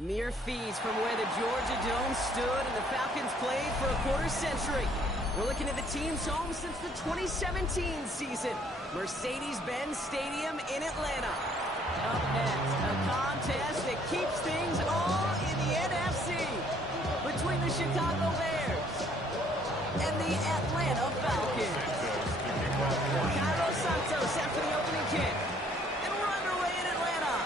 Mere fees from where the Georgia Dome stood and the Falcons played for a quarter century. We're looking at the team's home since the 2017 season. Mercedes-Benz Stadium in Atlanta. Up next, a contest that keeps things all in the NFC between the Chicago Bears and the Atlanta Falcons. Cairo Santos after the opening kick. And we're underway in Atlanta.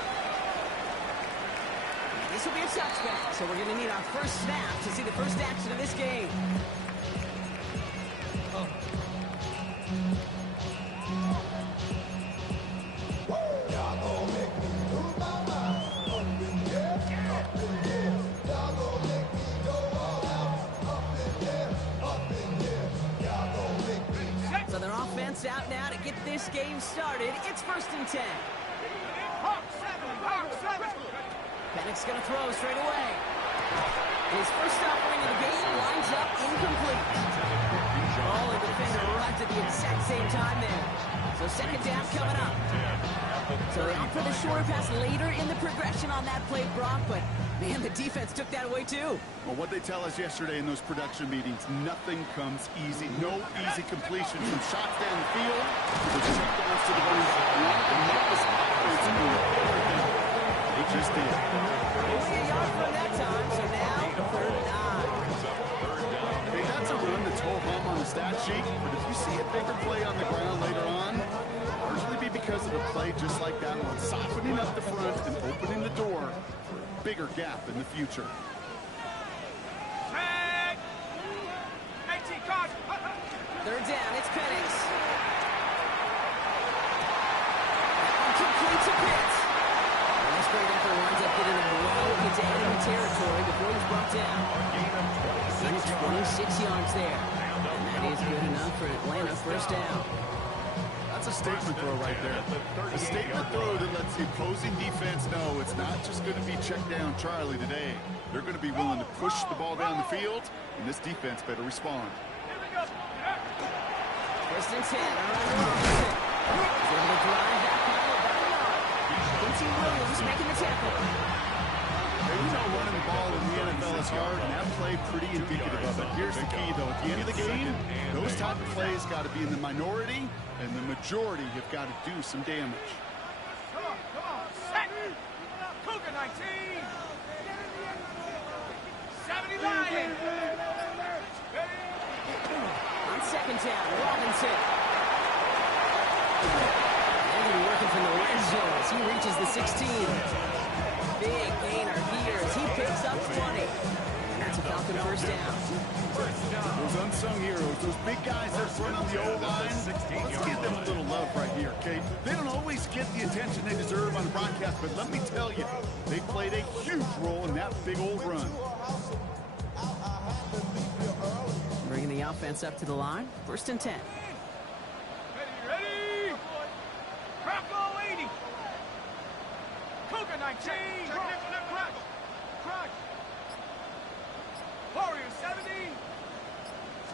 This will be a touchback, so we're going to need our first snap to see the first action of this game. So their offense out now to get this game started. It's 1st and 10. Pennick's going to throw straight away. His first offering of the game lines up incomplete. Ball and defender arrived at the exact same time there. So 2nd down coming up. So they opt for the shorter pass later in the progression on that play, Brock, but man, the defense took that away too. Well, what they tell us yesterday in those production meetings, nothing comes easy. No easy completion from shots down the field. The check downs to the ones that want to make this offense move. They just did. Only a yard from that time, so now 3rd down. Hey, that's a run that's ho-hum on the stat sheet, but if you see a bigger play on the ground later on, largely be because of a play just like that one, softening up the front and opening the door for a bigger gap in the future. Third down, it's Penix. Complete to Pitts. This great effort winds up getting him well into enemy territory before he's brought down. It's 26 yards there. And that is good enough for Atlanta. 1st down. That's a statement throw right there. A statement throw that lets the opposing defense know it's not just going to be check down Charlie today. They're going to be willing to push the ball down the field, and this defense better respond. 1st and 10. Around Robinson. He's able to drive that pile about a yard. Quincy Williams making the tackle. Hey, we know running the ball in the NFL is hard, and that play pretty indicative of it. Here's the key, though. At the end of the game, those type of plays got to be in the minority, and the majority have got to do some damage. Come on. Set. Cougar 19. 79. On 2nd down, Robinson. And working from the red zone as he reaches the 16. Big gainer here as he picks up 20. And that's a Falcon 1st down. Those unsung heroes, those big guys that front on the O-line, let's give them a little love right here, okay? They don't always get the attention they deserve on the broadcast, but let me tell you, they played a huge role in that big old run. Bringing the offense up to the line. 1st and 10. Ready? Bronco 80. Cougar 19. Warrior 70.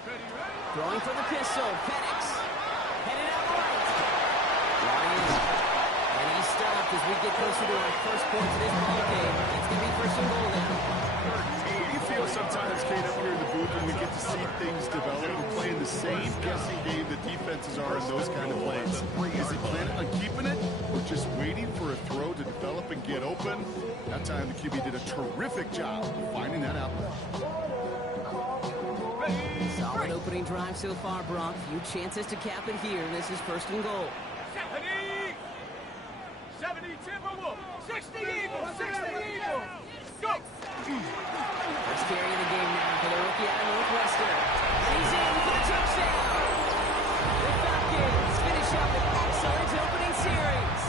Ready? Throwing for the pistol. Penix. Headed out right. Ryan. And he's stopped as we get closer to our first point to this ball game. It's going to be 1st and goal now. You feel sometimes, Kate, up here in the booth when we get to see things develop. We're playing the same guessing game that defenses are in those kind of plays. Is he planning on keeping it or just waiting for a throw to develop and get open? That time the QB did a terrific job of finding that outlet. Solid opening drive so far, Brock. Few chances to cap it here. This is 1st and goal. 70 Timberwolves. 60 Eagles. 60 Eagles. Go. First carry of the game now for the rookie out of Northwestern. And he's in for the touchdown. The Falcons finish up an excellent opening series.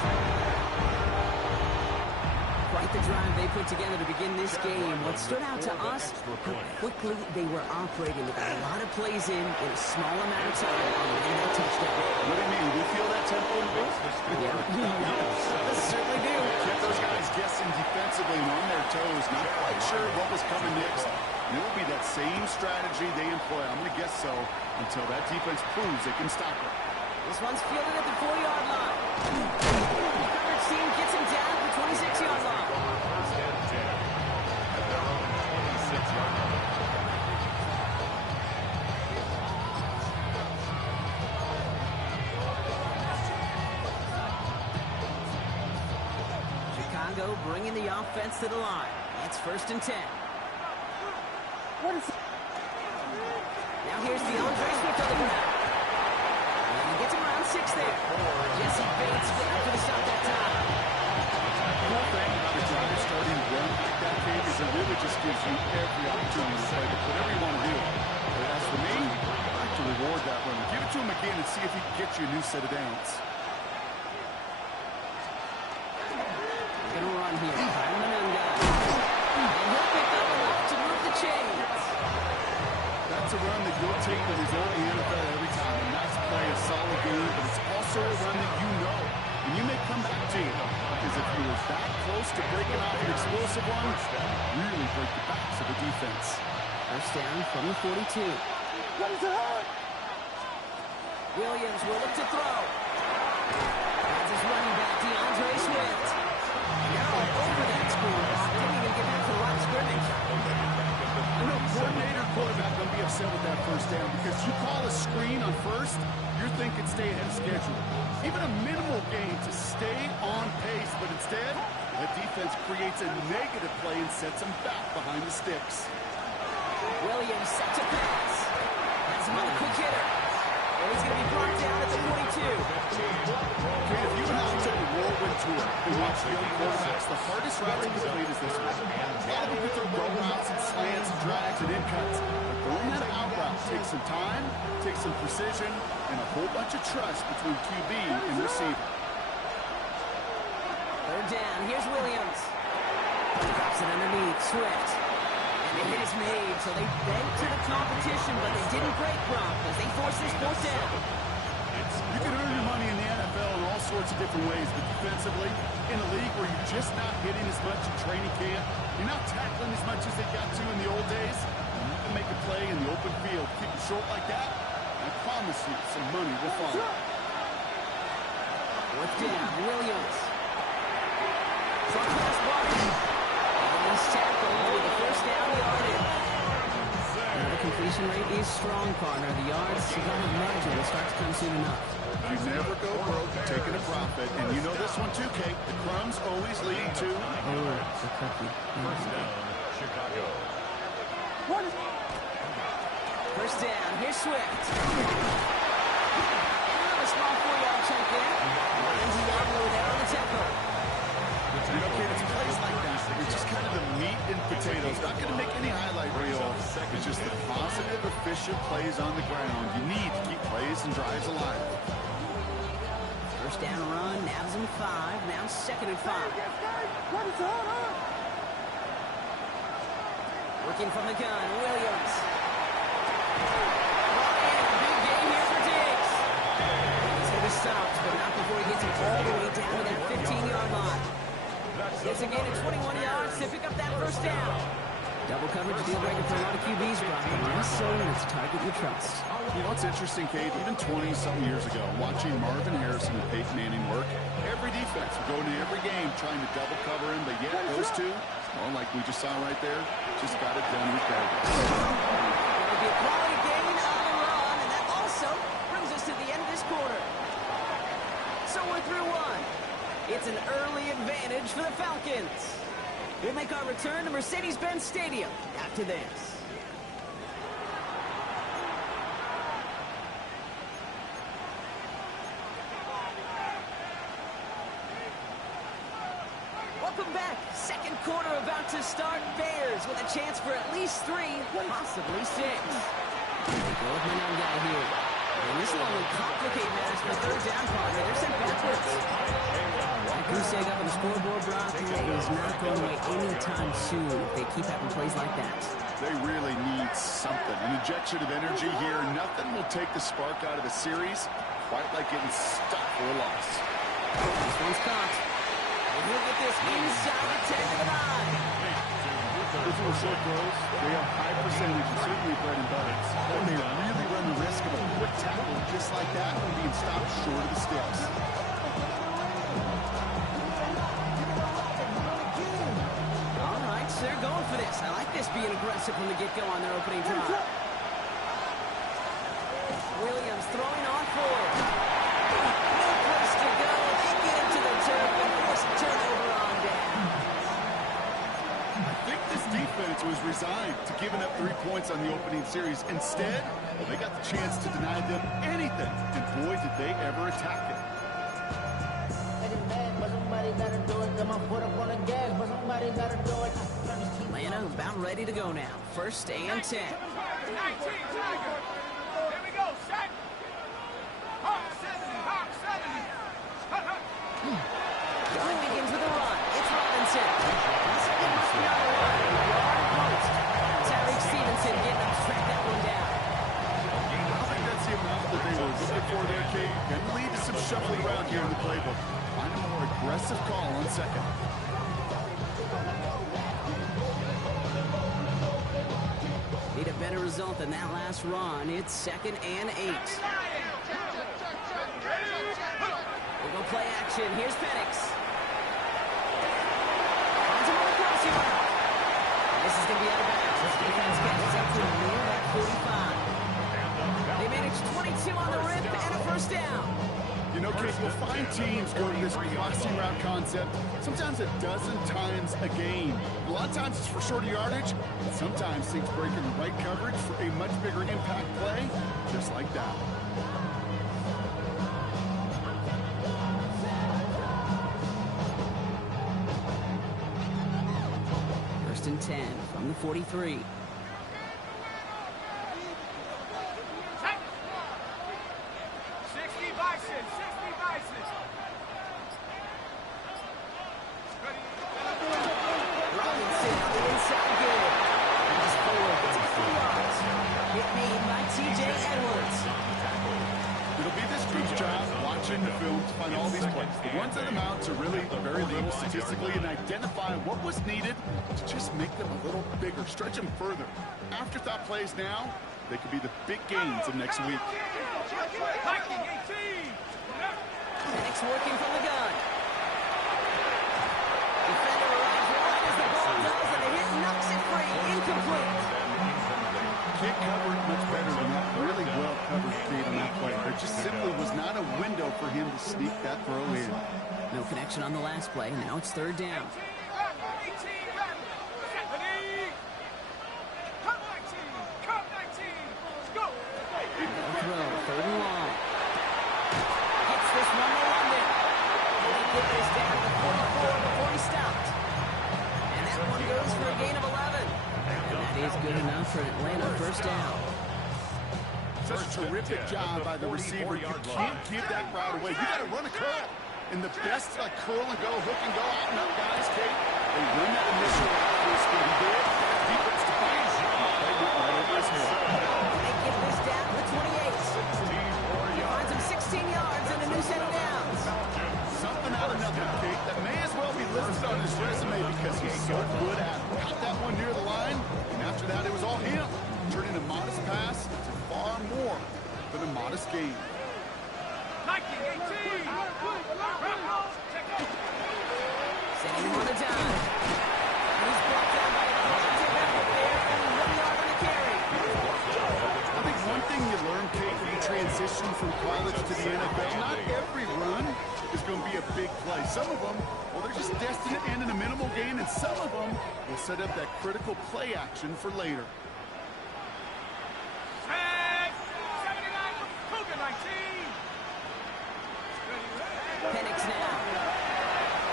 Quite the drive they put together to begin this game. What stood out to us, how quickly they were operating. They got a lot of plays in a small amount of time and a touchdown. What do you mean? We feel that tempo in base? Yeah, certainly do. Kept those guys guessing defensively and on their toes, not quite sure what was coming next. And it will be that same strategy they employ, I'm going to guess so, until that defense proves they can stop it. This one's fielded at the 40-yard line. Coverage team gets him down at the 26-yard line. Chicago bringing the offense to the line. It's 1st and 10. Now here's DeAndre Swift on the ground. And he gets him around 6 there. Jesse Bates going for the stop that time. The whole thing about a drive starting to run like that, Kate, is it really just gives you every opportunity to play whatever you want to do. But as for me, I like to reward that run. Give it to him again and see if he can get you a new set of downs. Going to run here. Kyler Manunga. And he'll pick up enough to move the chains. That's a run that you'll take the result in the NFL every time. A nice play, a solid game, but it's also a run that you know. And you may come back to you. Because if you were that close to breaking off an explosive one, really break the backs of the defense. 1st down from the 42. Williams will look to throw. That's his running back, DeAndre Swift. Now over that score. Didn't even get back to the line of scrimmage. I know coordinator, quarterback going to be upset with that 1st down because you call a screen on 1st, you're thinking stay ahead of schedule. Even a minimal gain to stay on pace, but instead, the defense creates a negative play and sets them back behind the sticks. Williams set to pass. Has him on a quick hitter. And he's going to be brought down at the 42. Okay, if you and I took a whirlwind tour and watched the young quarterbacks, the hardest route to complete is this one. A lot of them can throw go routes and slants and drags and in cuts. But throwing that out route takes some time, takes some precision, and a whole bunch of trust between QB and receiver. 3rd down. Here's Williams. Drops it underneath. Swift. And the hit is made, so they bent to the competition, but they didn't break Gronk as they force this 4th down. You can earn your money in the NFL in all sorts of different ways, but defensively, in a league where you're just not hitting as much in training camp, you're not tackling as much as they got to in the old days, you can make a play in the open field. Keep it short like that, I promise you some money will follow. 4th down. Williams. Front pass blocked. And he's tackled with the 1st down yardage. Now the completion rate is strong, partner. The yards, you gotta imagine, will start to come soon enough. You never go broke taking a profit, and you know this one too, Kate. The crumbs always lead to... the cookie. 1st down. Here's Swift. A small 4-yard chunk there. Lions Diablo there on the tackle. You know, Kate, it's plays like that. It's just kind of the meat and potatoes. Not going to make any highlight reel. It's just the positive, efficient plays on the ground. You need to keep plays and drives alive. 1st down run, nabs him 5. Now 2nd and 5. Working from the gun, Williams. Big game here for Diggs. He's going to be stopped, but not before he gets him all the way down to that 15-yard line. Gets a gain of 21 yards to pick up that 1st down. Double coverage deal breaker for a lot of QBs, Brian. Less so when it's a target you trust. You know what's interesting, Kate? Even 20-something years ago, watching Marvin Harrison and Peyton Manning work, every defense would go into every game trying to double cover him, but yet those two, well, like we just saw right there, just got it done regardless. It'll be a quality gain on the run, and that also brings us to the end of this quarter. So we're through one. It's an early advantage for the Falcons. We'll make our return to Mercedes-Benz Stadium after this. Welcome back. 2nd quarter about to start. Bears with a chance for at least 3, possibly 6. They go with Manunga here. And this will only complicate matters for 3rd down, partner. They're sent backwards. That goose egg up on the scoreboard, Brock, is not going away anytime soon if they keep having plays like that. They really need something. An injection of energy here. Nothing will take the spark out of the series quite like getting stuck for a loss. This one's caught. And he'll get this inside the 10 to the 9. Those little short throws, they have high percentage and certainly bread and butter. When they really run the risk of a quick tackle just like that and being stopped short of the sticks. All right, so they're going for this. I like this. just being aggressive from the get-go on their opening drive. Williams throwing on forward. No place to go. They get into the turf and force a turnover on down. I think this defense was resigned to giving up 3 points on the opening series. Instead, well, they got the chance to deny them anything, and boy, did they ever attack it. Atlanta about ready to go now. 1st and 10. 19, Tiger. Here we go, set. Hawk 70, Hawk 70. Drive begins with a run. It's Robinson. He's getting must be on the line. Yard post. Tyreek Stevenson getting up to track that one down. I think that's the amount that they were looking for there, Kate. And lead to some shuffling around here in the playbook. Find a more aggressive call on 2nd. Need a better result than that last run. It's 2nd and 8. We'll go play action. Here's Penix. Finds him on the crossing route. This is going to be out of bounds. This defense catches up to him near that 45. They managed 22 on the rip and a 1st down. You know, Kate, you'll find teams go to this crossing route concept sometimes a dozen times a game. A lot of times it's for shorter yardage, but sometimes things break in the right coverage for a much bigger impact play, just like that. First and 10 from the 43. 60 Bison, 60 Bison. Robinson on the inside good. He's forward. It's a 4 yards. Hit made by T.J. Edwards. It'll be this group's job watching the film to find all these plays. The ones that amount to really very little statistically and identify what was needed to just make them a little bigger, stretch them further. Afterthought plays now, they could be the big gains of next week. Viking 18. Penix working from the gun. Defender arrives right as the ball does, and the hit knocks it free. Incomplete. Can't cover it much better than that. Really well covered Kate on that play. There just simply was not a window for him to sneak that throw in. No connection on the last play. Now it's 3rd down. 18, 70. Come 19, come 19. Let's go. Throw, 3rd and long. Hits this one to London. And he put this down to the 44 before he stopped. And that one goes for a gain of 11. And that is good enough for Atlanta. 1st down. Such a terrific job by the receiver. You can't give that route away. You got to run a curl. And the best curl and go, hook and go out and up guys, Kate. They run that initial route for a speed. He did. Defense to find him. They went right over his head. They get this down to the 28. He finds him 16 yards and a new set of downs. Something out of nothing, Kate. That may as well be listed on his resume because he's so good at it. Got that one near the line, and after that it was all him. Turning a modest pass to far more than a modest gain. 19, 18. Setting him on the dime. And he's brought down by a positive effort there, and 1 yard on the carry. I think one thing you learn, Kate, when you transition from college to the NFL, not every run is going to be a big play. Some of them, well, they're just destined to end in a minimal gain, and some of them will set up that critical play action for later. 79, Cougar 19. Penix now.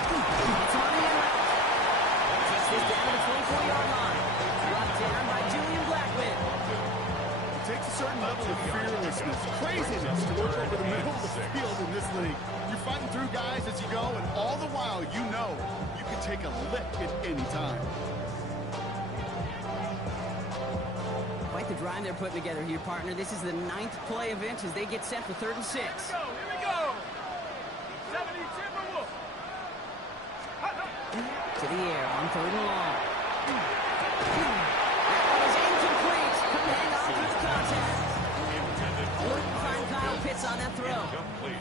It's on the end route. Takes this down to the 24-yard line. Brought down by Julian Blackman. It takes a certain level of fearlessness, craziness to work over the middle of the field in this league. You're fighting through guys as you go, and all the while you know you can take a lick at any time. Quite the drive they're putting together here, partner. This is the 9th play of inch as they get set for 3rd and 6. Here we go. 70 Timberwolf. To the air on 3rd and long. That one is incomplete. Couldn't hang on through the contact. Couldn't find Kyle Pitts on that throw.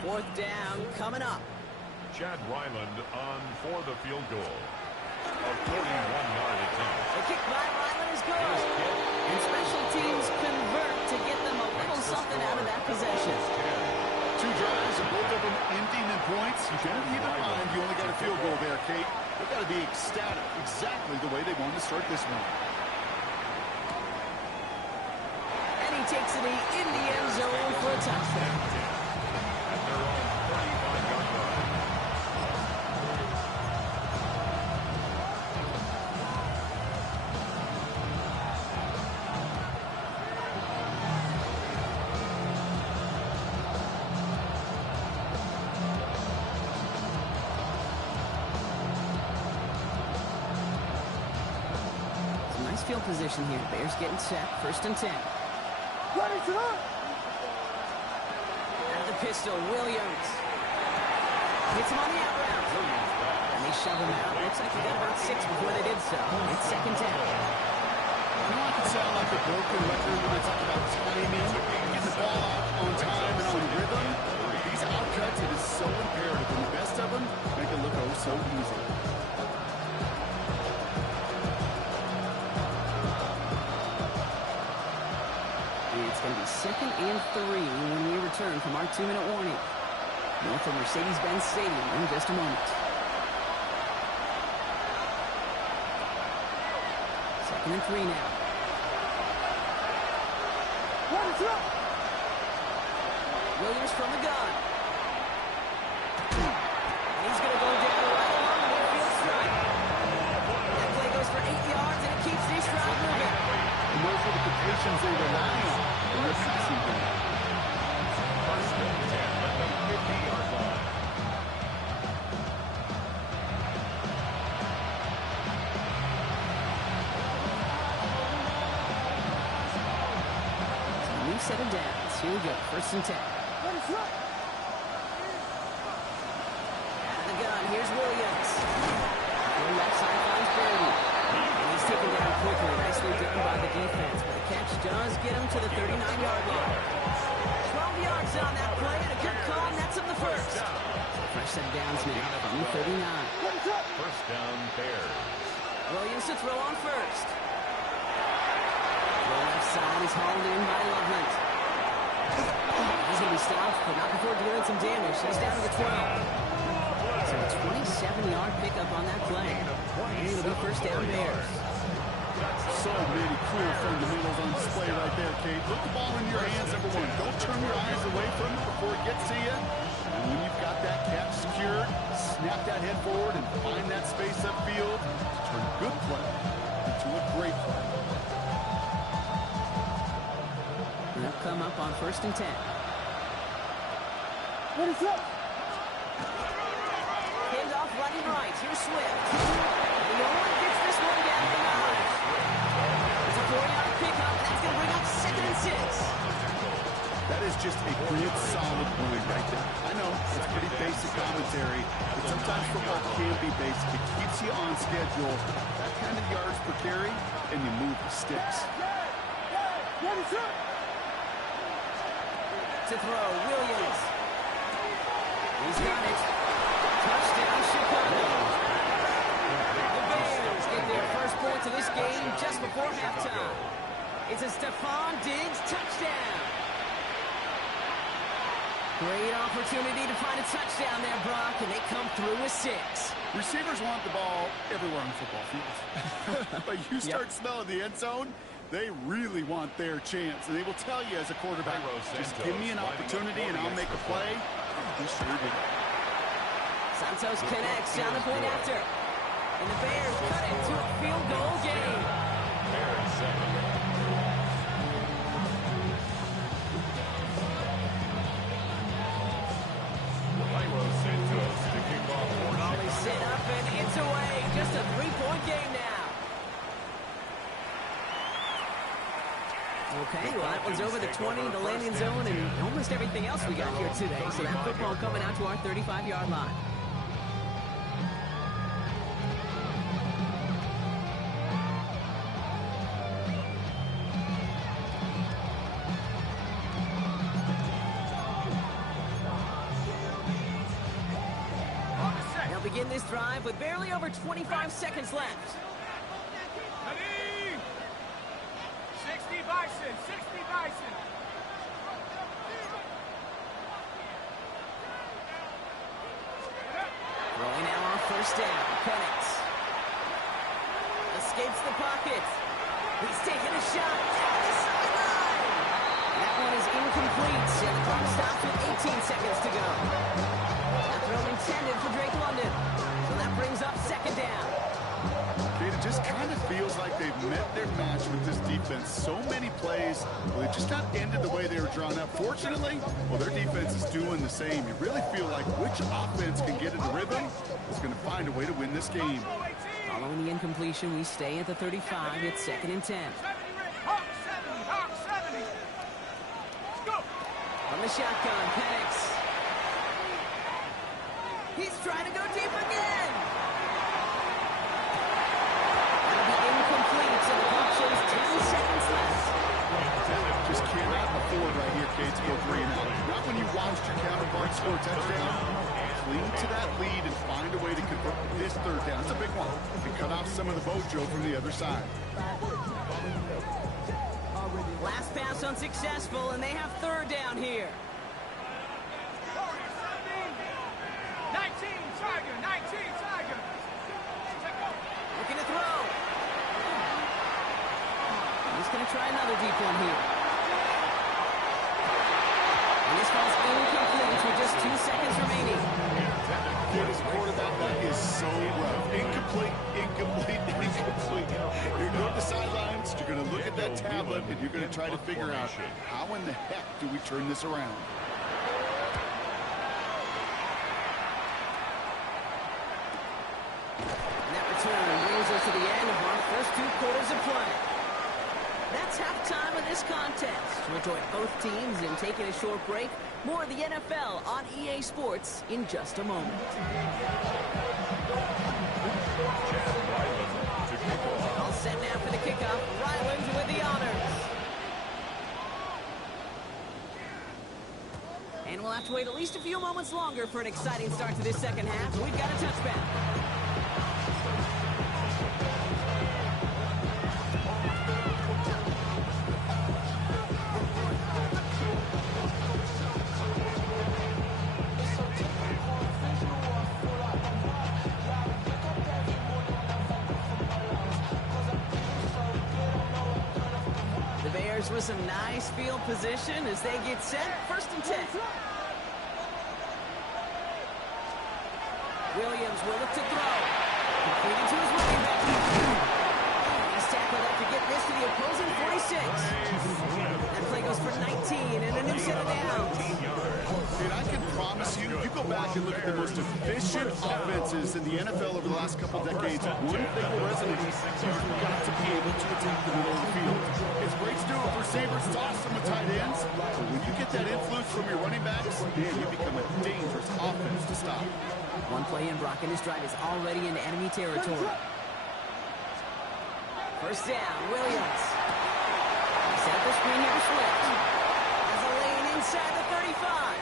4th down coming up. Chad Ryland on for the field goal. A 41-yard attempt. The kick by Ryland is good. And special teams convert to get them a little something out of that possession. 2 drives, and both of them ending in points. You got to keep in mind you only got a field goal there, Kate. They've got to be ecstatic, exactly the way they wanted to start this one. And he takes it in the end zone for a touchdown. At their own 35-yard line. Field position here. Bears getting set. 1st and 10. Out of the pistol, Williams. Hits him on the out route. And they shove him out. Looks like they got about 6 before they did so. It's 2nd 10. I know I can sound like a broken record when I talk about timing, getting the ball out on time and on rhythm. These outcuts, it is so imperative. And the best of them make it look oh so easy. It's going to be 2nd and 3 when we return from our 2-minute warning. North of Mercedes-Benz Stadium in just a moment. 2nd and 3 now. Williams from the gun. And he's going to go down right along the midfield stripe. That play goes for 8 yards, and it keeps these drive moving. And those are the completions they rely on in their passing game. 1st and 10 at the 50-yard line. It's a new set of downs. Here we go. 1st and 10. Out of the gun. Here's Williams. On left side finds Brady. And he's taken down quickly. Nicely done by the defense. But the catch does get him to the 39-yard line. 12 yards on that play, and a good call, and that's him the 1st. Fresh set of downs now from the 39. 1st down, Bears. Williams to throw on 1st. The left side is hauled in by Loveland. He's going to be stopped, but not before doing some damage. He's down to the 12. So a 27-yard pickup on that play. And it'll be 1st down Bears. So many cool fundamentals on display right there, Kate. Put the ball in your hands, number 1. Don't turn your eyes away from it before it gets to you. And when you've got that catch secured, snap that head forward and find that space upfield to turn a good play into a great play. And they'll come up on 1st and 10. Hand off running right. Here's Swift. And no one gets this one down the line. It's a 4-yard pickup. That's going to bring up 2nd and 6. That is just a good, solid play right there. I know it's pretty basic commentary, but sometimes football can be basic. It keeps you on schedule. That kind of yards per carry, and you move the sticks. To throw, Williams. He's got it. Touchdown, Chicago. The Bears get their first points of this game just before halftime. It's a Stephon Diggs touchdown. Great opportunity to find a touchdown there, Brock, and they come through with 6. Receivers want the ball everywhere on the football field. But you start smelling the end zone, they really want their chance. And they will tell you as a quarterback, just give me an opportunity and I'll make a play. He sure did. Santos connects down the point after. And the Bears cut it to a field goal game. Bears 7. Molly set up and it's away. Just a 3-point game now. Okay, well that one's over the 20, the landing zone, and almost everything else we got here today. So that football coming out to our 35-yard line. begin this drive with barely over 25 seconds left. Ready? 60 Bison, 60 Bison. Throwing now on first down. Penix escapes the pocket. He's taking a shot down the sideline. That one is incomplete, and the clock stops with 18 seconds to go. That throw intended for Drake London. So that brings up second down. It just kind of feels like they've met their match with this defense. So many plays, well, they just got ended the way they were drawn up. Fortunately, well, their defense is doing the same. You really feel like which offense can get into rhythm is going to find a way to win this game. Following the incompletion, we stay at the 35. It's 2nd and 10. Hawk 70, Hawk 70. Let's go. From the shotgun, Penix. He's trying to go deep again. That'll be incomplete, so the clock shows 10 seconds left. Just cannot afford right here, Kate, to go 3 and out. Not when you watched your counterpart score a touchdown. Cling to that lead and find a way to convert this 3rd down. It's a big one. And cut off some of the mojo from the other side. Last pass unsuccessful, and they have 3rd down here. 19 Tiger, 19 Tiger. Looking to throw. He's going to try another deep one here. And this ball's incomplete with just 2 seconds remaining. This quarterback, that is so rough. Incomplete, incomplete, incomplete. You're going to the sidelines, you're going to look at that tablet, and you're going to try to figure out how in the heck do we turn this around. And that return brings us to the end of our first 2 quarters of play. That's halftime of this contest. We'll join both teams in taking a short break. More of the NFL on EA Sports in just a moment. All set now for the kickoff. Ryland with the honors. And we'll have to wait at least a few moments longer for an exciting start to this second half. We've got a touchback. With some nice field position as they get set. 1st and 10. Williams will look to throw. Completed to his running back. He's tackled after getting this to the opposing 46. That play goes for 19 and a new set of downs. Dude, I can promise you, you go back and look at the most efficient offenses in the NFL over the last couple decades, one thing will resonate. You've got to be able to attack the middle of the field. It's great to do it for receivers, toss them with tight ends, but when you get that influence from your running backs, man, you become a dangerous offense to stop. One play in, Brock, and his drive is already into enemy territory. 1st down, Williams. Set up the screen here to Swift. Has a lane inside the 35.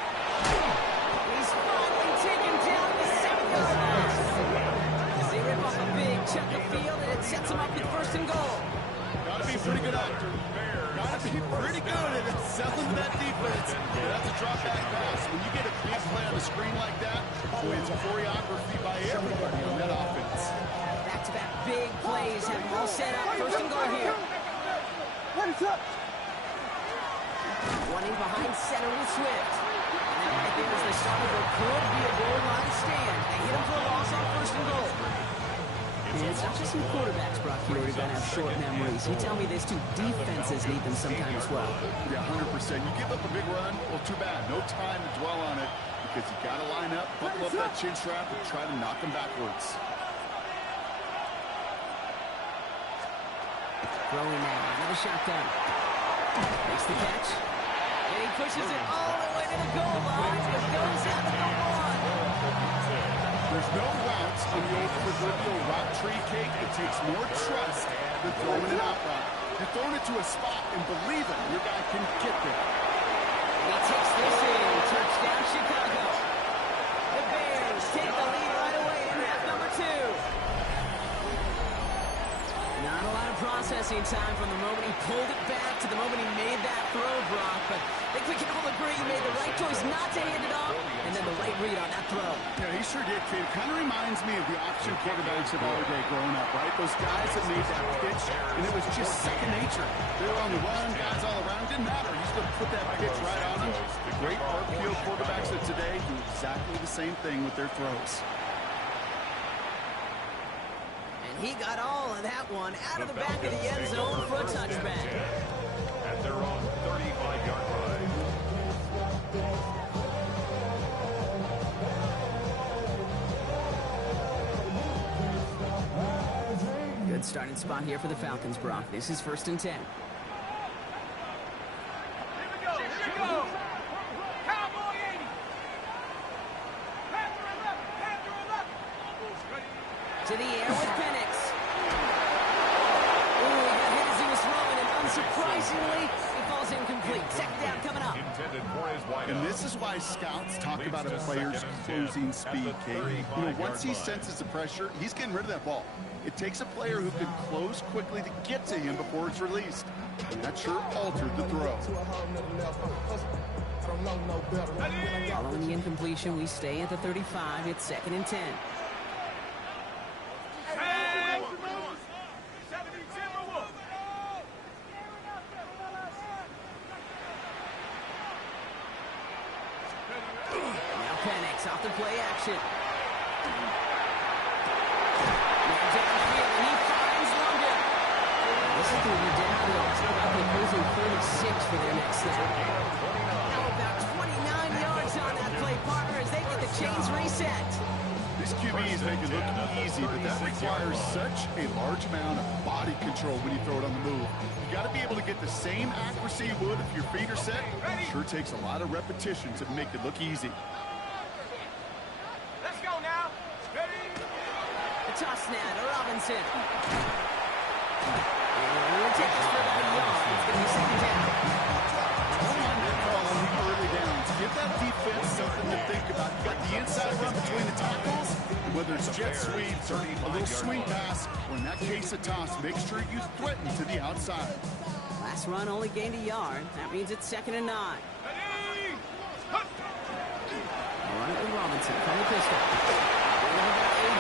He's finally taken down the 7-yard line. As they rip off a big chunk of field, and it sets him up with 1st and goal. Gotta be pretty good actor. Gotta be pretty good at selling that defense. And that's a drop back pass. When you get a big play on the screen like that, boy, it's choreography by everybody on that offense. Back-to-back big plays have them all set up. 1st and goal here. Running behind center with Swift. And that right there is the start of what could be a goal line stand. They hit him for a loss on 1st and goal. And it's not just some quarterbacks, Brock, here who are going to have short memories. You tell me this too. Defenses need them sometimes as well. Yeah, 100%. You give up a big run, well, too bad. No time to dwell on it because you got to line up, buckle up that chin strap, and try to knock them backwards. Throwing now, another shotgun. Makes the catch. And he pushes it all the way to the goal line. It goes out to the 1. There's no routes in the old proverbial route tree, Cake. It takes more trust than throwing it out route. You're throwing it to a spot and believe it, your guy can get there. He takes this in. Touchdown, Chicago. The Bears take the lead right away and interesting time from the moment he pulled it back to the moment he made that throw, Brock. But I think we can all agree he made the right choice not to hand it off, and then the right read on that throw. Yeah, he sure did, Kate. It kind of reminds me of the option quarterbacks of our day growing up, right? Those guys that made that pitch, and it was just second nature. They were on the run, guys all around. It didn't matter. He's going to put that pitch right on them. The great RPO quarterbacks of today do exactly the same thing with their throws. He got all of that one out of the back of the end zone for a touchback. At their own 35-yard line. Good starting spot here for the Falcons, Brock. This is 1st and 10. Here we go, here we go. Cowboy 80. Panther 11. To the air with Penix. Ooh, he got hit as he was throwing, and unsurprisingly, he falls incomplete. Second down coming up. And this is why scouts talk about a player's closing speed, Kate. You know, once he senses the pressure, he's getting rid of that ball. It takes a player who can close quickly to get to him before it's released. And that sure altered the throw. Following the incompletion, we stay at the 35. It's 2nd and 10. Off the play action. Now downfield, and he finds London. This is going to be down low. It's about the opposing 36 for their next snap. Now about 29 yards on that play, partner, as they get the chains reset. This QB is making it look easy, but that requires such a large amount of body control when you throw it on the move. You got to be able to get the same accuracy you would if your feet are set. It sure takes a lot of repetition to make it look easy. Toss now to Robinson. And we'll take this for about a yard. It's going to be 2nd down. On that call on the early downs, give that defense something to think about. You got the inside run between the tackles, whether it's jet sweeps or a little swing pass, or in that case a toss, make sure you threaten to the outside. Last run only gained a yard. That means it's 2nd and 9. Run it with Robinson from the pistol.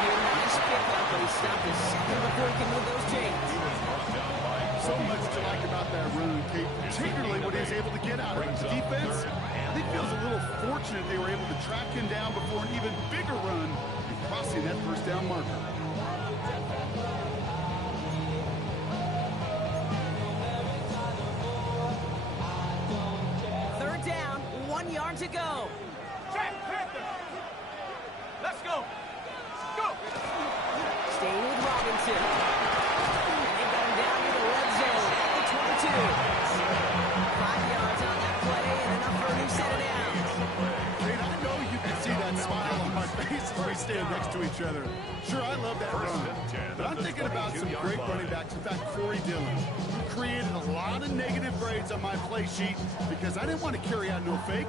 Nice pickup, but he stopped a second before he can move those chains. So much to like about that run, Kate, particularly what he was able to get out of it. The defense, I think, feels a little fortunate they were able to track him down before an even bigger run and crossing that 1st down marker. Third down, 1 yard to go. Jack Panther. Let's go. Staying with Robinson. And they got him down to the red zone at the 22. 5 yards on that play and enough for a new set of downs. Kate, I know you can see that smile on my face as we stand next to each other. Sure, I love that run. But I'm thinking about some great running backs. In fact, Corey Dillon, who created a lot of negative grades on my play sheet because I didn't want to carry out no fake.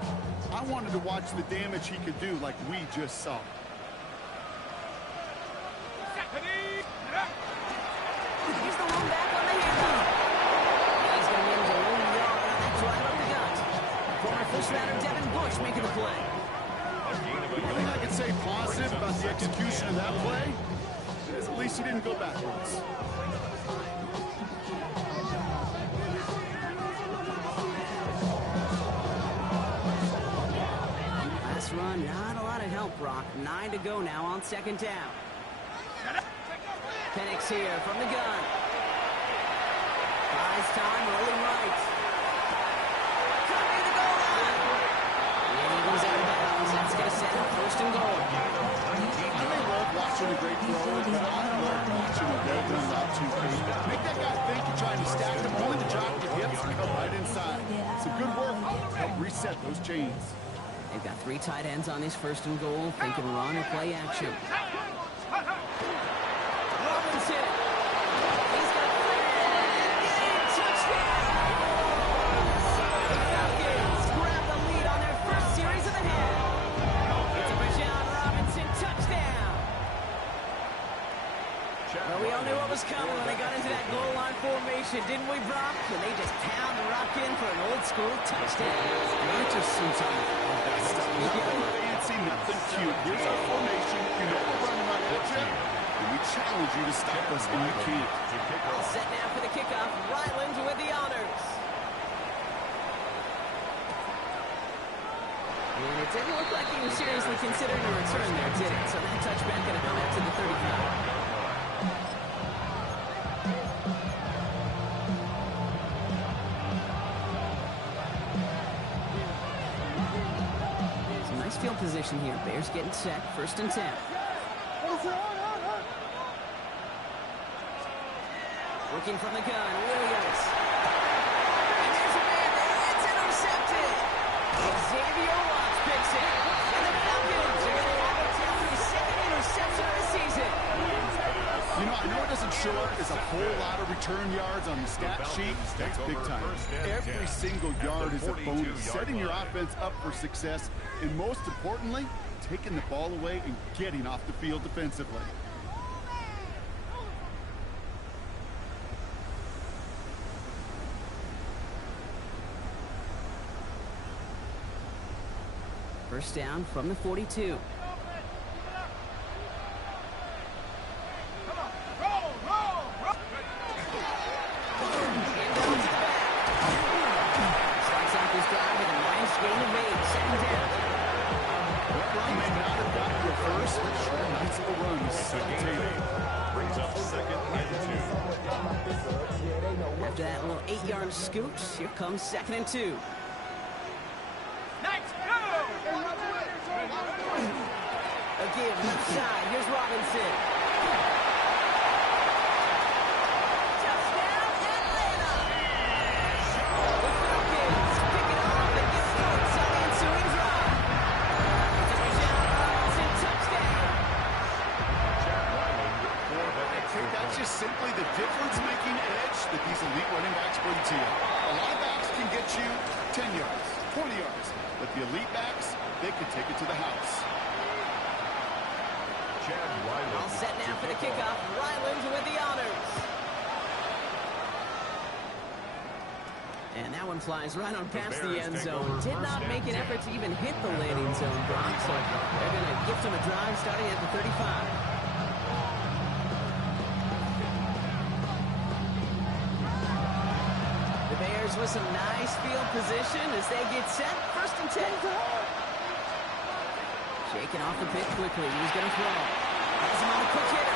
I wanted to watch the damage he could do like we just saw. He's the one back on the handoff. He's going to manage a lone yard on that drive up the gut. Former first rounder Devin Bush making the play. The only thing I can say positive about the execution of that play is at least he didn't go backwards. Last run, not a lot of help, Brock. 9 to go now on 2nd down. Penix here from the gun. Buys time, rolling right. Coming to the goal line. And he goes out of bounds. That's going to set up 1st and goal. I may love watching a great throw, but I love watching a well-done route too. Make that guy think you're trying to stack him, only to drop the hips and come right inside. Some good work. Help reset those chains. They've got 3 tight ends on this 1st and goal. Thinking run or play action. Robinson. He's got 3. Touchdown! The Falcons grab the lead on their first series of the half. It's a Bijan Robinson touchdown. Well, we all knew what was was coming when they got into that goal line formation, didn't we, Brock? And they just pound the rock in for an old-school touchdown. I just sometimes love that stuff. Nothing fancy, nothing cute. Here's our formation. You know we're running right at you, and we challenge you to stop us, and you can't. All set now for the kickoff. Ryland with the honors. And it didn't look like he was seriously considering a return there, did it? So that touchback going to come out to the 35. Some nice field position here. Bears getting set. 1st and 10. Looking from the gun, Williams. And there's a man there. It's intercepted. Xavier Watts picks it. And the Falcons are going to have their second interception of the season. You know, I know it doesn't show up as a whole lot of return yards on the stat sheet. That's big time. Every single yard is a bonus, setting your offense up for success, and most importantly, taking the ball away and getting off the field defensively. First down from the 42. After that little 8-yard scoot, here comes 2nd and 2. Nice, go! Again, left side. Here's Robinson. Touchdown, Atlanta! The Falcons pick it up and get started on the ensuing drive. Touchdown, Robinson, touchdown. That's just simply the difference-making edge that these elite running backs bring to you. A lot of backs can get you 10 yards, 20 yards, but the elite backs, they can take it to the house. All set now for the kickoff. Ryland with the honors. And that one flies right on past the end zone. Did not make an effort to even hit the landing zone, Brock. So they're going to gift him a drive starting at the 35. The Bears with some nice field position as they get set. 1st and 10. Shaking off the pick quickly. He's going to throw. Has him on the quick hitter.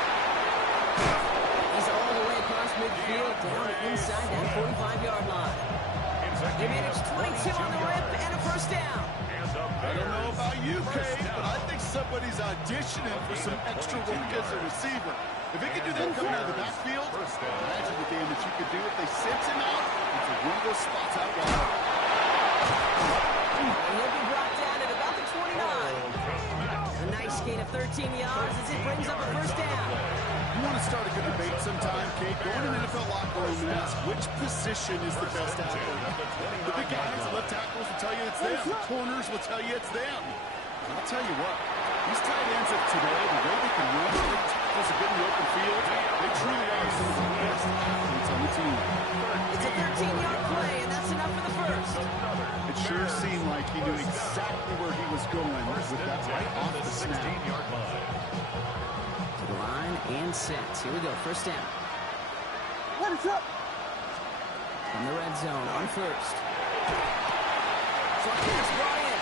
He's all the way across midfield, down inside that 45-yard line. They managed 22 on the rip and a 1st down. I don't know about you, Kate, but I think somebody's auditioning for some extra work as a receiver. If he could do that coming out of the backfield, imagine the damage he could do if they sense him out. It's one of those spots out wide. And he'll be brought down at about the 29. A nice gain of 13 yards as it brings up a 1st down. You want to start a good debate sometime, Kate? Go in an NFL locker room and ask which position is the best athlete. The big guys, the left tackles will tell you it's them. The corners will tell you it's them. And I'll tell you what, these tight ends of today, the way they can run, great tackles a good in the open field, they truly are some of the best athletes on the team. It's a 13-yard play, and that's enough for the 1st. It sure seemed like he knew exactly where he was going with that right off the snap. To the line and set. Here we go, 1st down. What is up? From the red zone on 1st. So pass brought in.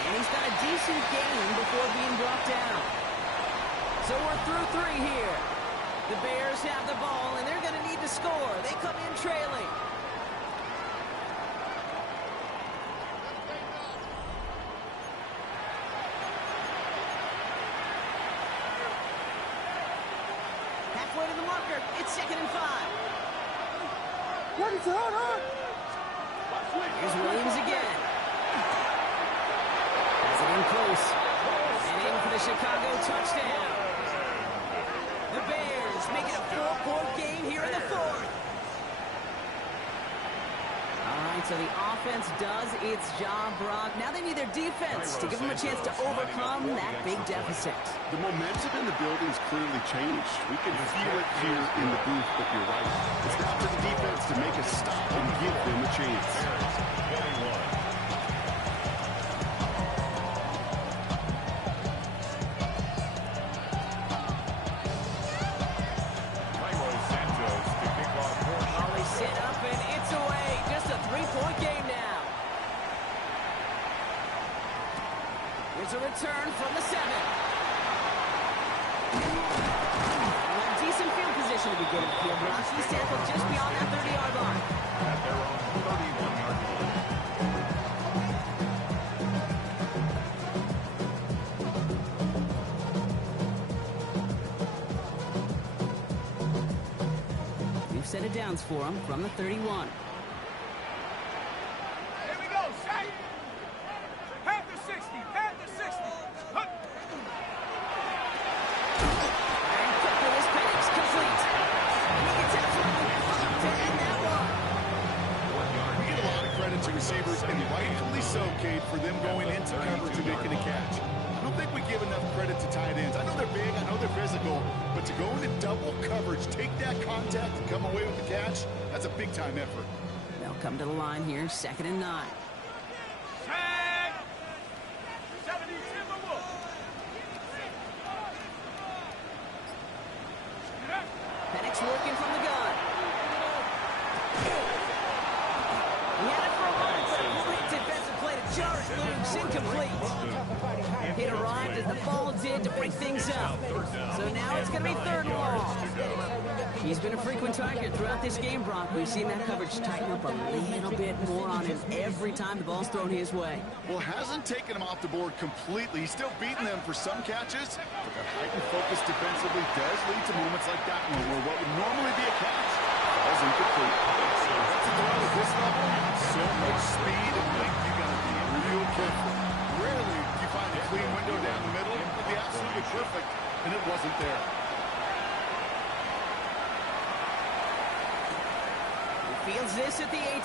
And he's got a decent gain before being brought down. So we're through 3 here. The Bears have the ball, and they're going to need to score. They come in trailing. Halfway to the marker. It's 2nd and 5. What is on? Here's Williams again. Has it in close. And in for the Chicago touchdown. The Bears make it a 4-point game here in the 4th. All right, so the offense does its job, Brock. Now they need their defense to give them a chance to overcome that big deficit. The momentum in the building's clearly changed. We can feel it here in the booth, but you're right. It's now for the defense to make a stop and give them a chance. Here's a return from the 7. And a decent field position to begin the field. He's tackled just beyond that 30-yard line. At their own 31-yard line. We've set it downs for him from the 31. Receivers, and rightfully so, Kate, for them going into coverage and making a catch. I don't think we give enough credit to tight ends. I know they're big, I know they're physical, but to go into double coverage, take that contact, and come away with the catch, that's a big-time effort. They'll come to the line here, 2nd and 9. Penix working from the gun. He had it for a moment, but a great defensive play to jar it loose, incomplete. Hit arrived as the ball did to break things up. So now it's going to be 3rd and long. He's been a frequent target throughout this game, Brock. We've seen that coverage tighten up a little bit more on him every time the ball's thrown his way. Well, hasn't taken him off the board completely. He's still beating them for some catches, but the heightened focus defensively does lead to moments like that one where what would normally be a catch falls incomplete. That's a throw at this level. So much speed and length, you got to be real careful. Rarely do you find a clean window down the middle. It could be absolutely perfect, and it wasn't there. Fields this at the 18. He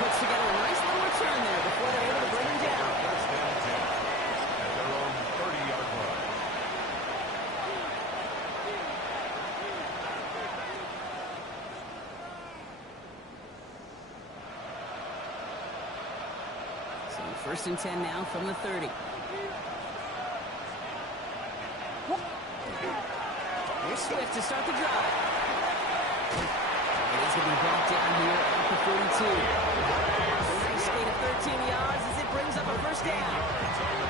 puts together a nice little return there before they're able to bring him down. First down 10 at their own 30-yard line. So 1st and 10 now from the 30. Here's Swift to start the drive. And he's going to be brought down here at the 42. A nice gain of 13 yards as it brings up a 1st down.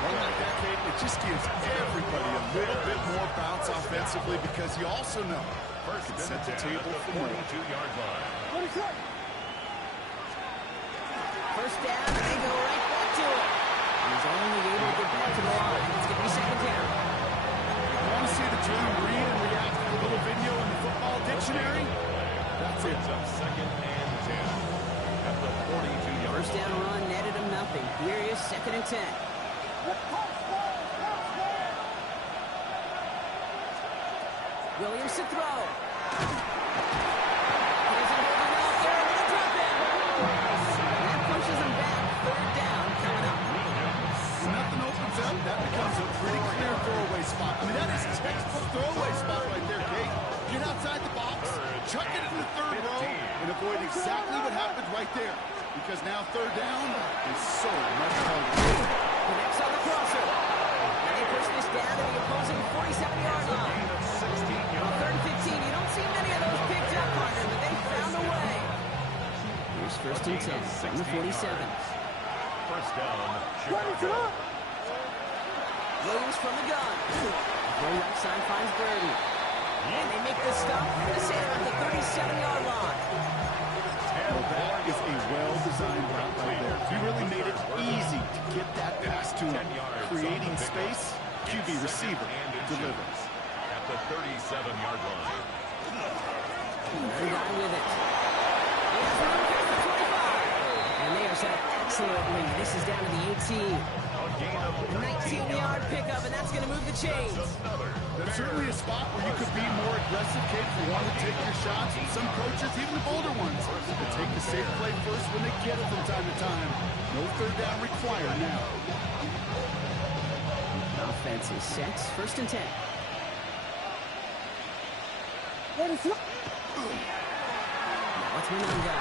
One like that, Kate, it just gives everybody a little bit more bounce offensively because you also know it can set the table for more. 42-yard line. 1st down, and they go right back to it. He's only able to get back to the line. It's going to be 2nd down. You want to see the term read and react to the little video in the football dictionary? That's it. Up 2nd and 10 at the 42-yard 1st down run netted him nothing. Here is 2nd and 10. Williams to throw. Here's a holding out there, and a drop in. That pushes him back. 3rd down coming up. Nothing opens up. That becomes a pretty clear throwaway spot. I mean, that is textbook throwaway spot right there, Kate. Get outside the box, chuck it in the 3rd row, and avoid exactly what happened right there. Because now 3rd down is so much harder. Connects on the crosser. And they push this down to the opposing 47-yard line. 3rd and 15. You don't see many of those picked up, partner, but they found a way. Here's 1st and 10 from the 47. 1st down, Chicago. Williams from the gun. The left side finds Burden. And they make the stop for the center at the 37-yard line. Well, that is a well-designed route right there. You really made it easy to get that pass to him. Creating space, QB receiver delivers. At the 37-yard line. Every guy with it. He has room past the 25. And they are set up excellently. This is down to the 18. 19-yard pickup, and that's going to move the chains. That's certainly a spot where you could be more aggressive, kid, if you want to take your shots. And some coaches, even the bolder ones, will take the safe play first when they get it from time to time. No third down required now. Offense is set. 1st and 10. Now it's Minunga.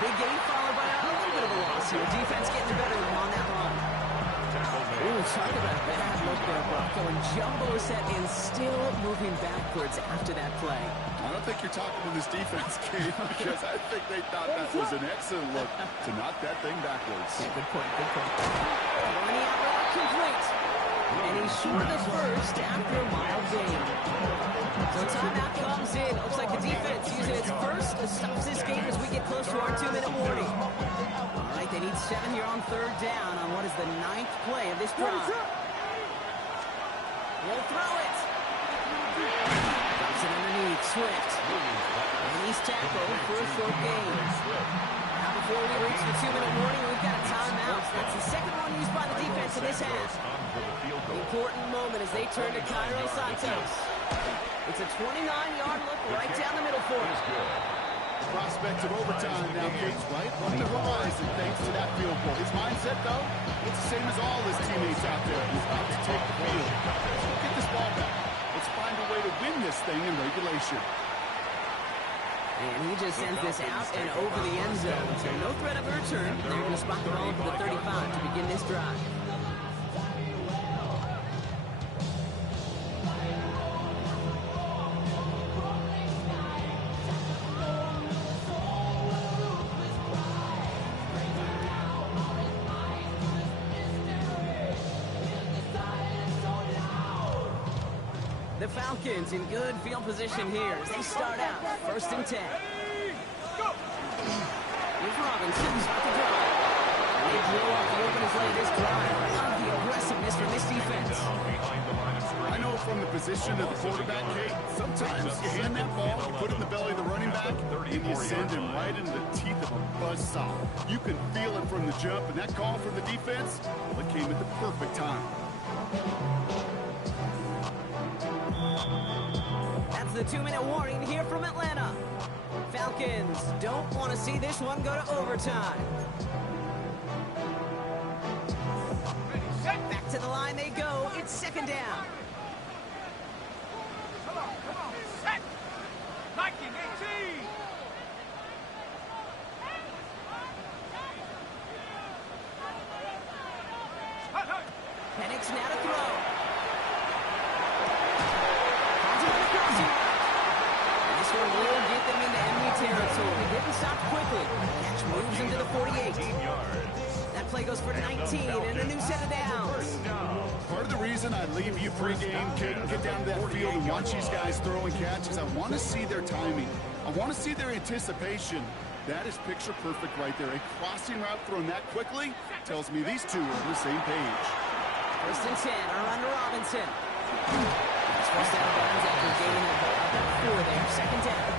Big gain followed by a little bit of a loss here. Defense getting the better of them on that run. Ooh, talk about a bad look there, Bronco. And jumbo set and still moving backwards after that play. I don't think you're talking to this defense, Kate, because I think they thought that was an excellent look to knock that thing backwards. Yeah, good point, good point. Running out route complete. And he's short of first after a mild gain. So timeout comes in. Looks like the defense using its first to stop this game as we get close to our 2-minute warning. All right, they need 7 here on 3rd down on what is the 9th play of this drive. We'll throw it. Drops it underneath. Swift. And he's tackled for a short gain. Now before we reach the 2-minute warning, we've got a timeout. That's the second one used by the defense in this half. Important moment as they turn to Cairo Santos. It's a 29-yard look right down the middle for him. Prospect of overtime now, Kate's right on the horizon thanks to that field goal. His mindset, though, it's the same as all his teammates out there. He's about to take the field. So get this ball back. Let's find a way to win this thing in regulation. And he just sends this out and over the end zone. So no threat of a return. They're going to spot the ball for the 35 to begin this drive. The Falcons in good field position here as they start out. 1st and 10. Here's Robinson at the drive. They blow off the open his leg this drive. I love the aggressiveness from this defense. I know from the position of the quarterback, Kate, sometimes you hand that ball, you put it in the belly of the running back, and you send him right into the teeth of a buzzsaw. You can feel it from the jump, and that call from the defense, well, it came at the perfect time. That's the 2-minute warning here from Atlanta. Falcons don't want to see this one go to overtime. Back to the line they go. It's 2nd down. Come on, set. 19-18. Penix now to throw. This one will get them into enemy territory. Didn't stop quickly. Catch moves into the 48. That play goes for 19 and a new set of downs. Part of the reason I leave you pregame, Kate, and get down to that field and watch these guys throw and catch is I want to see their timing. I want to see their anticipation. That is picture perfect right there. A crossing route thrown that quickly tells me these two are on the same page. 1st and 10 are under Robinson. It's forced out of bounds after gaining about 4 there. 2nd down.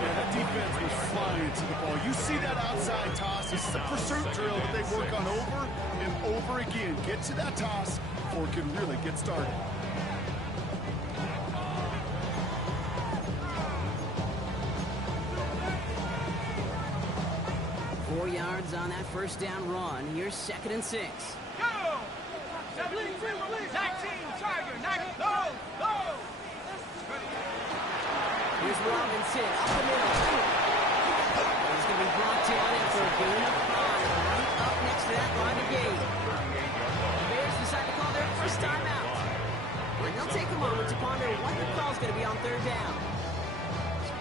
Yeah, that defense was flying to the ball. You see that outside toss. This is a pursuit drill that they work on over and over again. Get to that toss before it can really get started. Four yards on that 1st down run. Here's 2nd and 6. Go! 17, 19, Tiger, 19, low. Here's Robinson up the middle. He's going to be brought down after a gain of 5. Right up next to that line of game. The Bears decide to call their first timeout. And they'll take a moment to ponder what the call's going to be on 3rd down.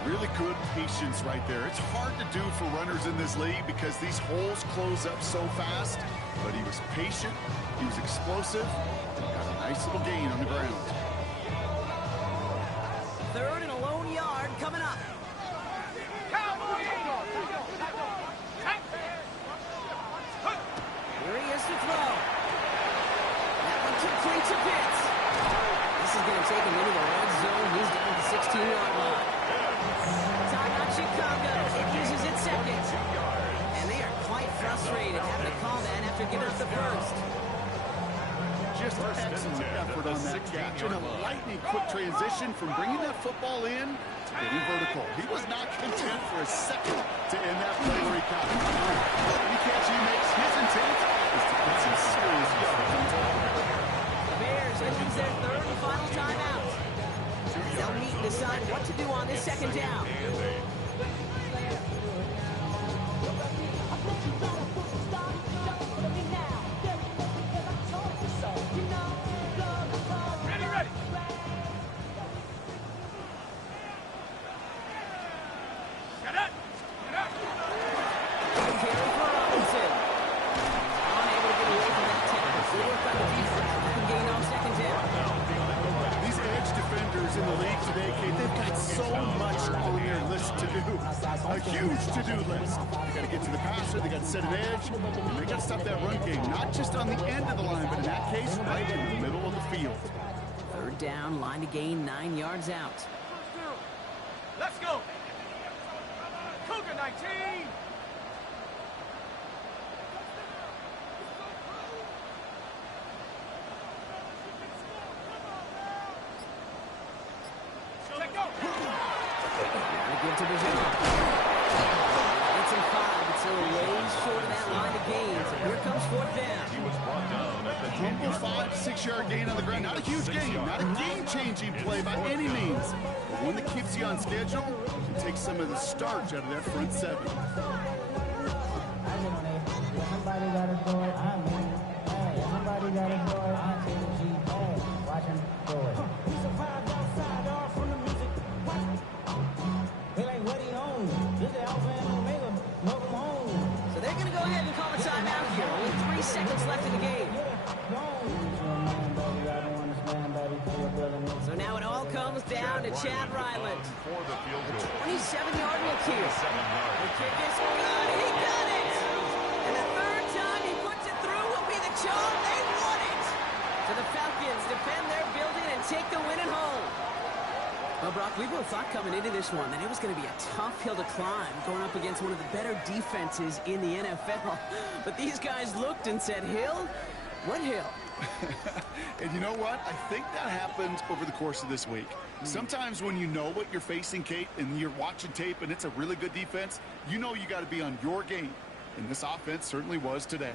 Really good patience right there. It's hard to do for runners in this league because these holes close up so fast. But he was patient, he was explosive, got a nice little gain on the ground. 3rd and a lone yard coming up. Here he is to throw. That one complete to Pitts. This is going to take him into the red zone. He's down to the 16-yard line. Timeout Chicago. It uses its 2nd. And they are quite frustrated having to call that after giving up the 1st. just excellent effort on that catch. And a lightning-quick transition from bringing that football in to getting vertical. He was not content for a second to end that play where he caught it. Any catch he makes, his intent is to put some serious yardage on top of it. The Bears use their third and final timeout. They'll meet and decide what to do on this second down. A huge to-do list. They got to get to the passer, they got to set an edge, and they got to stop that run game, not just on the end of the line, but in that case, right in the middle of the field. Third down, line to gain 9 yards out. Let's go. Cougar 19. Check go. Give to the zone. It's in 5. It's still way short of that line of gain. So here comes fourth down. He was brought down at the Humble 5-6-yard gain on the ground. Not a huge gain, not a game-changing play by any means. But one that keeps you on schedule and takes some of the starch out of that front seven. Somebody got to do it. I mean, hey, somebody got to do it. I mean, hey, watch him do it. We survived outside off from the music. They like, what he owns? This is Alpha and Omega. Welcome home. So they're going to go ahead and call a timeout here. Only 3 seconds left in the game. So now it all comes down to Chad Ryland. for the field goal. 27-yard look here. The kick is good. He got it. And the third time he puts it through will be the charm. They won it. So the Falcons defend their building and take the win at home. Well, Brock, we both thought coming into this one that it was going to be a tough hill to climb going up against one of the better defenses in the NFL. But these guys looked and said, Hill? What hill? And you know what? I think that happened over the course of this week. Sometimes when you know what you're facing, Kate, and you're watching tape and it's a really good defense, you know you got to be on your game. And this offense certainly was today.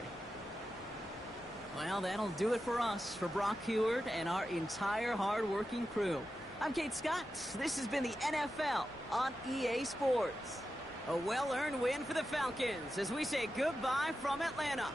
Well, that'll do it for us, for Brock Heward and our entire hard-working crew. I'm Kate Scott. This has been the NFL on EA Sports. A well-earned win for the Falcons as we say goodbye from Atlanta.